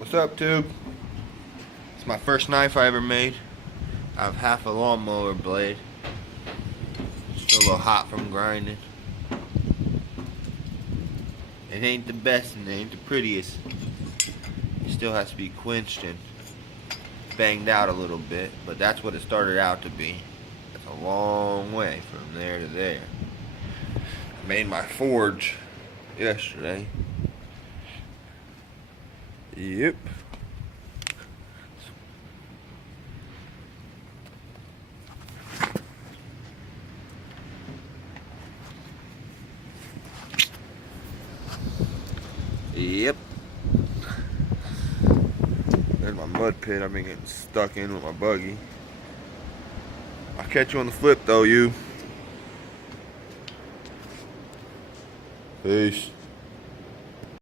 What's up, Tube? It's my first knife I ever made. I have half a lawnmower blade. Still a little hot from grinding. It ain't the best and it ain't the prettiest. It still has to be quenched and banged out a little bit, but that's what it started out to be. That's a long way from there to there. I made my forge yesterday. Yep. Yep. There's my mud pit I've been getting stuck in with my buggy. I'll catch you on the flip though, you. Peace.